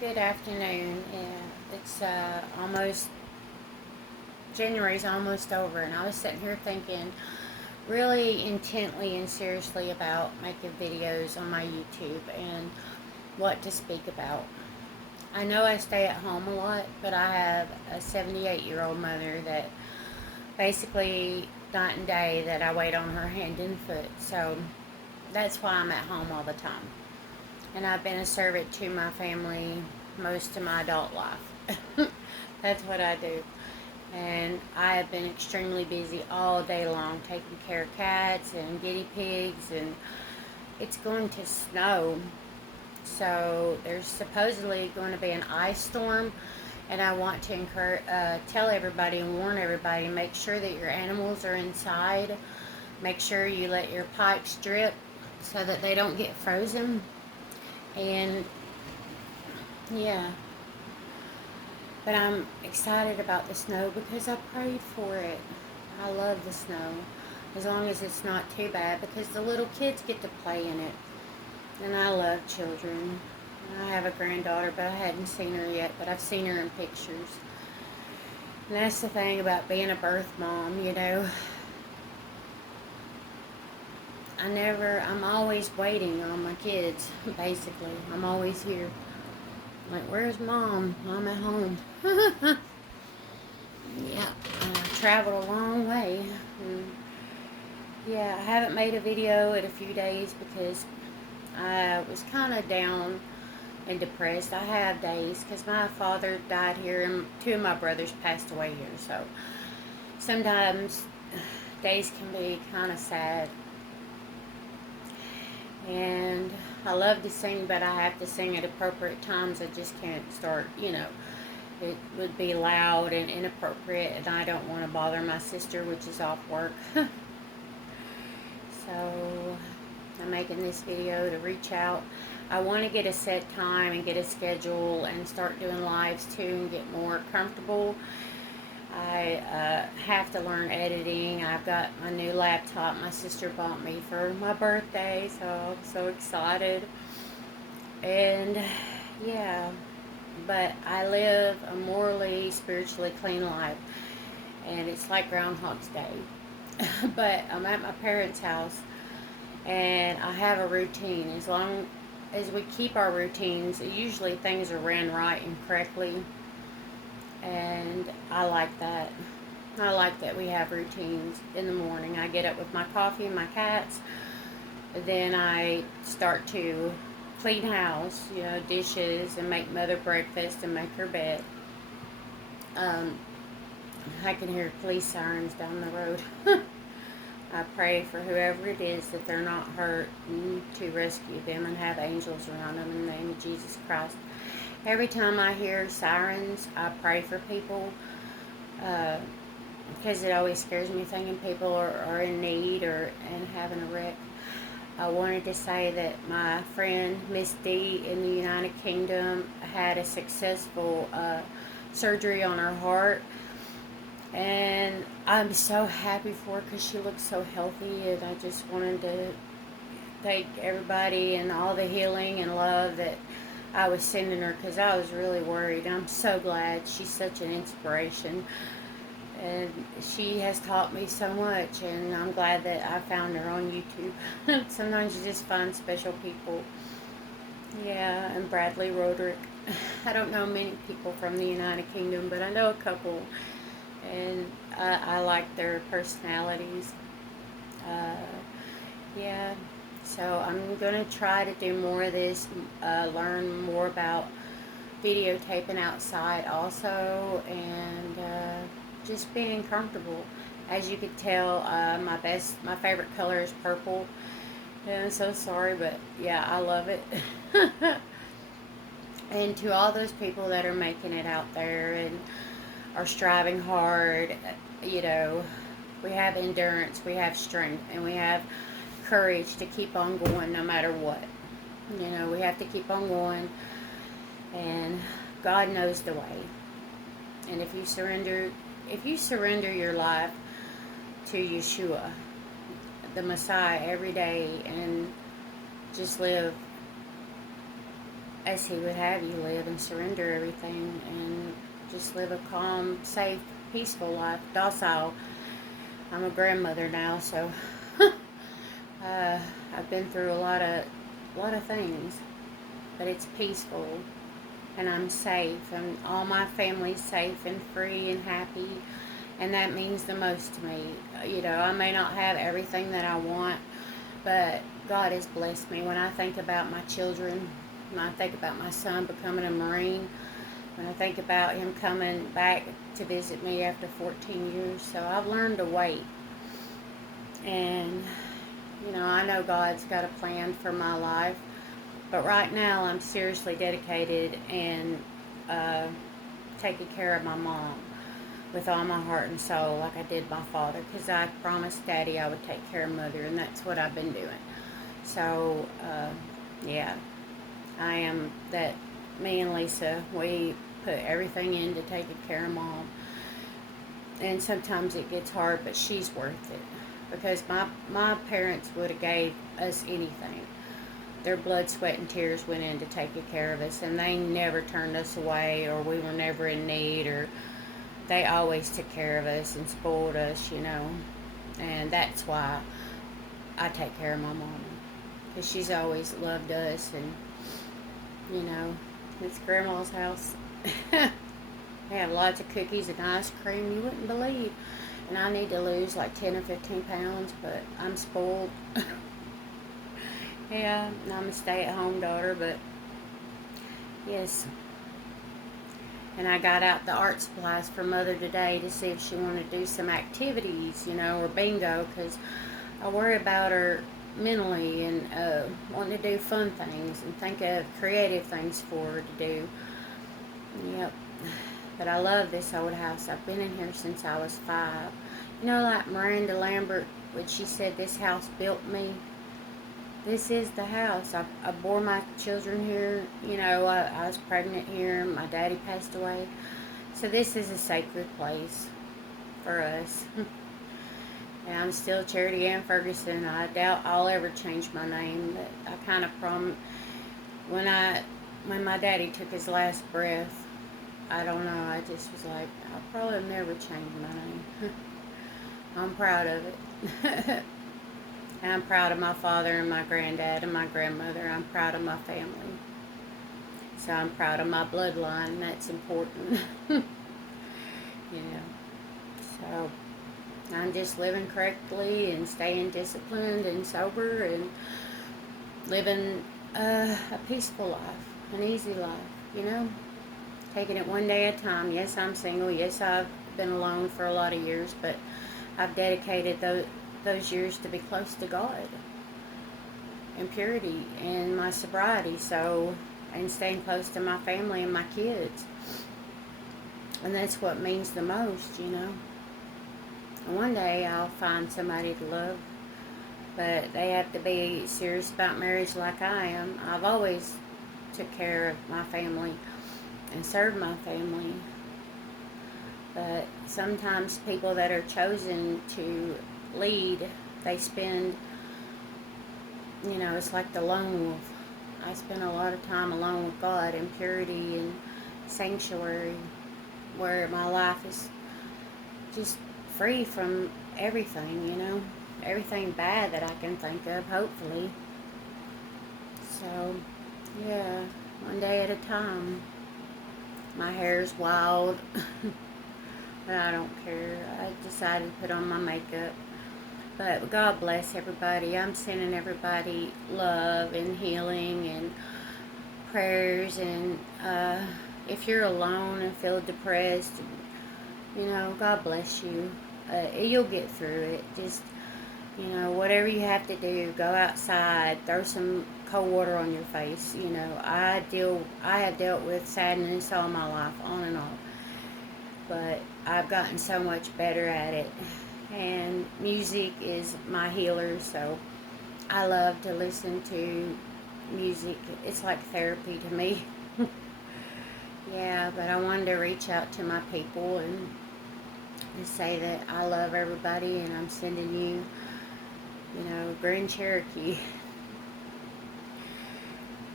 Good afternoon. Yeah, it's almost January's almost over, and I was sitting here thinking really intently and seriously about making videos on my YouTube and what to speak about. I know I stay at home a lot, but I have a 78-year-old mother that basically night and day that I wait on her hand and foot. So that's why I'm at home all the time. And I've been a servant to my family most of my adult life. That's what I do. And I have been extremely busy all day long taking care of cats and guinea pigs, and it's going to snow. So there's supposedly going to be an ice storm, and I want to tell everybody and warn everybody, make sure that your animals are inside. Make sure you let your pipes drip so that they don't get frozen. And yeah, but I'm excited about the snow because I prayed for it. I love the snow, as long as it's not too bad, because the little kids get to play in it. And I love children. I have a granddaughter, but I hadn't seen her yet, but I've seen her in pictures. And that's the thing about being a birth mom, you know. I'm always waiting on my kids, basically. I'm always here. Like, where's mom? I'm at home. Yeah, I traveled a long way. And yeah, I haven't made a video in a few days because I was kind of down and depressed. I have days because my father died here and two of my brothers passed away here. So sometimes days can be kind of sad. And I love to sing, but I have to sing at appropriate times. I just can't start, it would be loud and inappropriate, and I don't want to bother my sister, which is off work. So I'm making this video to reach out. I want to get a set time and get a schedule and start doing lives too and get more comfortable. I have to learn editing. I've got my new laptop my sister bought me for my birthday, so I'm so excited. And yeah, but I live a morally, spiritually clean life, and it's like Groundhog's Day. But I'm at my parents' house, and I have a routine. As long as we keep our routines, usually things are ran right and correctly, and I like that. I like that we have routines. In the morning, I get up with my coffee and my cats. Then I start to clean house, dishes, and make mother breakfast and make her bed. Um, I can hear police sirens down the road. I pray for whoever it is that they're not hurt, and to rescue them and have angels around them in the name of Jesus Christ. Every time I hear sirens, I pray for people, because it always scares me thinking people are in need and having a wreck. I wanted to say that my friend Miss D in the United Kingdom had a successful surgery on her heart, and I'm so happy for her because she looks so healthy, and I just wanted to thank everybody and all the healing and love that I was sending her, because I was really worried. I'm so glad. She's such an inspiration, and she has taught me so much, and I'm glad that I found her on YouTube. Sometimes you just find special people. Yeah, and Bradley Roderick. I don't know many people from the United Kingdom, but I know a couple, and I like their personalities. Uh, yeah, so I'm going to try to do more of this, learn more about videotaping outside also, and just being comfortable. As you could tell, my favorite color is purple. And I'm so sorry, but yeah, I love it. And to all those people that are making it out there and are striving hard, we have endurance, we have strength, and we have courage to keep on going no matter what. We have to keep on going, and God knows the way. And if you surrender your life to Yeshua, the Messiah, every day, and just live as He would have you live, and surrender everything and just live a calm, safe, peaceful life, docile. I'm a grandmother now, so I've been through a lot of things, but it's peaceful, and I'm safe, and all my family's safe and free and happy, and that means the most to me. I may not have everything that I want, but God has blessed me. When I think about my children, when I think about my son becoming a Marine, when I think about him coming back to visit me after 14 years, so I've learned to wait. And, I know God's got a plan for my life, but right now I'm seriously dedicated and taking care of my mom with all my heart and soul, like I did my father, because I promised Daddy I would take care of Mother, and that's what I've been doing. So, yeah, I am that. Me and Lisa, we put everything into taking care of Mom, and sometimes it gets hard, but she's worth it, because my parents would have gave us anything. Their blood, sweat, and tears went into taking care of us, and they never turned us away, or we were never in need, or they always took care of us and spoiled us, and that's why I take care of my mama, because she's always loved us. And it's Grandma's house. They have lots of cookies and ice cream you wouldn't believe, and I need to lose like 10 or 15 pounds, but I'm spoiled. Yeah, I'm a stay-at-home daughter, but yes. And I got out the art supplies for Mother today to see if she wanted to do some activities, or bingo, because I worry about her mentally, and wanting to do fun things and think of creative things for her to do. Yep. But I love this old house. I've been in here since I was 5. Like Miranda Lambert, when she said, "This house built me." This is the house. I bore my children here. I was pregnant here. My daddy passed away. So this is a sacred place for us. And I'm still Charity Ann Ferguson. I doubt I'll ever change my name, but I kind of when my daddy took his last breath, I don't know, I just was like, I'll probably never change my name. I'm proud of it. And I'm proud of my father and my granddad and my grandmother. I'm proud of my family. So I'm proud of my bloodline, and that's important. So I'm just living correctly and staying disciplined and sober and living a peaceful life, an easy life, taking it one day at a time. Yes, I'm single. Yes, I've been alone for a lot of years, but I've dedicated those years to be close to God and purity and my sobriety, and staying close to my family and my kids. And that's what means the most, And one day I'll find somebody to love, but they have to be serious about marriage like I am. I've always took care of my family and served my family, but sometimes people that are chosen to lead, they spend, it's like the lone wolf. I spend a lot of time alone with God in purity and sanctuary, where my life is just free from everything, everything bad that I can think of, hopefully. So, yeah, one day at a time. My hair's wild, but I don't care. I decided to put on my makeup. But God bless everybody. I'm sending everybody love and healing and prayers. And if you're alone and feel depressed, God bless you. You'll get through it. Just, whatever you have to do, go outside, throw some cold water on your face. I have dealt with sadness all my life, on and off. But I've gotten so much better at it. And music is my healer, so I love to listen to music. It's like therapy to me. Yeah, but I wanted to reach out to my people and to say that I love everybody, and I'm sending you, Grand Cherokee.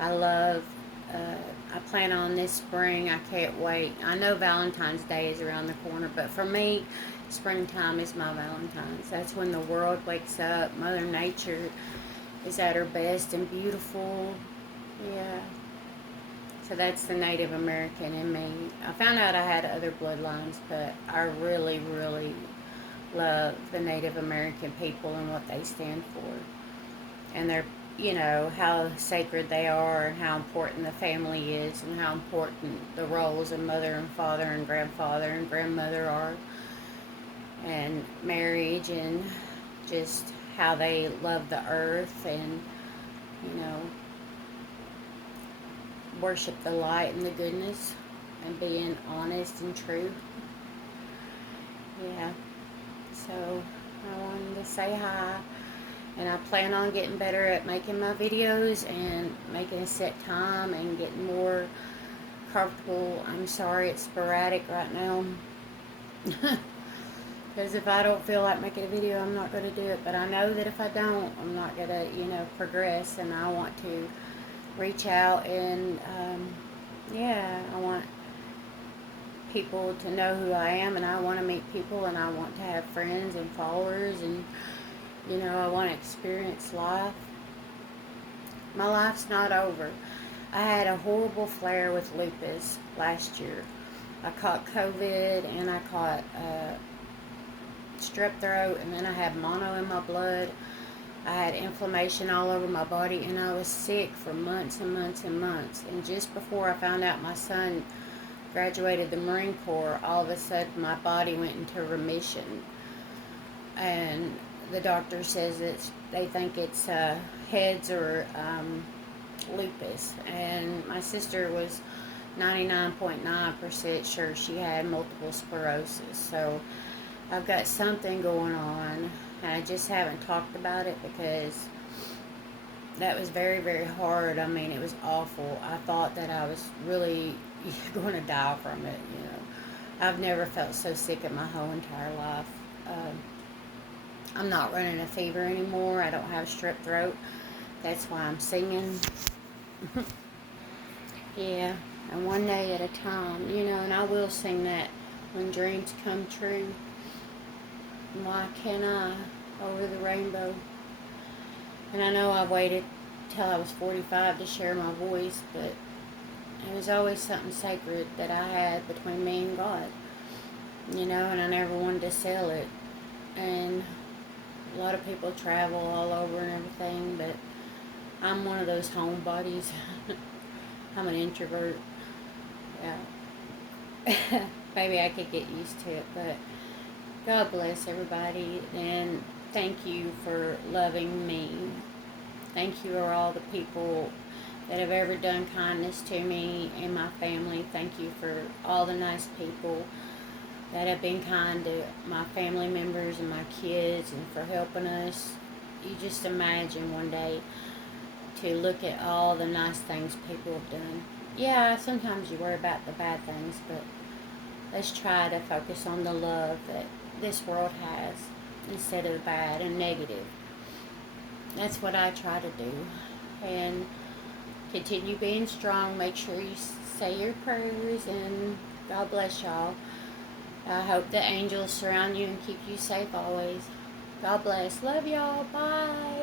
I love I plan on this spring. I can't wait. I know Valentine's Day is around the corner, but for me, springtime is my Valentine's. That's when the world wakes up. Mother Nature is at her best and beautiful. Yeah. So that's the Native American in me. I found out I had other bloodlines, but I really, really love the Native American people and what they stand for. And they're, how sacred they are and how important the family is and how important the roles of mother and father and grandfather and grandmother are. And marriage and just how they love the earth and, you know, worship the light and the goodness and being honest and true. Yeah. So I wanted to say hi. And I plan on getting better at making my videos and making a set time and getting more comfortable. I'm sorry it's sporadic right now. Because if I don't feel like making a video, I'm not going to do it. But I know that if I don't, I'm not going to, progress. And I want to reach out and, I want people to know who I am. And I want to meet people. And I want to have friends and followers. And, I want to experience life. My life's not over. I had a horrible flare with lupus last year. I caught COVID and I caught strep throat, and then I had mono in my blood. I had inflammation all over my body, and I was sick for months and months and months. And just before I found out my son graduated the Marine Corps, all of a sudden my body went into remission. And the doctor says they think it's heads or lupus. And my sister was 99.9% sure she had multiple sclerosis. So I've got something going on, and I just haven't talked about it because that was very, very hard. I mean, it was awful. I thought that I was really going to die from it, I've never felt so sick in my whole entire life. I'm not running a fever anymore. I don't have strep throat. That's why I'm singing. Yeah, and one day at a time, and I will sing that when dreams come true. Why can't I? Over the rainbow. And I know I waited till I was 45 to share my voice, but it was always something sacred that I had between me and God, and I never wanted to sell it. And a lot of people travel all over and everything, but I'm one of those homebodies. I'm an introvert. Yeah. Maybe I could get used to it, but God bless everybody, and thank you for loving me. Thank you for all the people that have ever done kindness to me and my family. Thank you for all the nice people that have been kind to my family members and my kids and for helping us. You just imagine one day to look at all the nice things people have done. Yeah, sometimes you worry about the bad things, but let's try to focus on the love that this world has instead of the bad and negative. That's what I try to do. And continue being strong. Make sure you say your prayers, and God bless y'all. I hope the angels surround you and keep you safe always. God bless. Love y'all. Bye.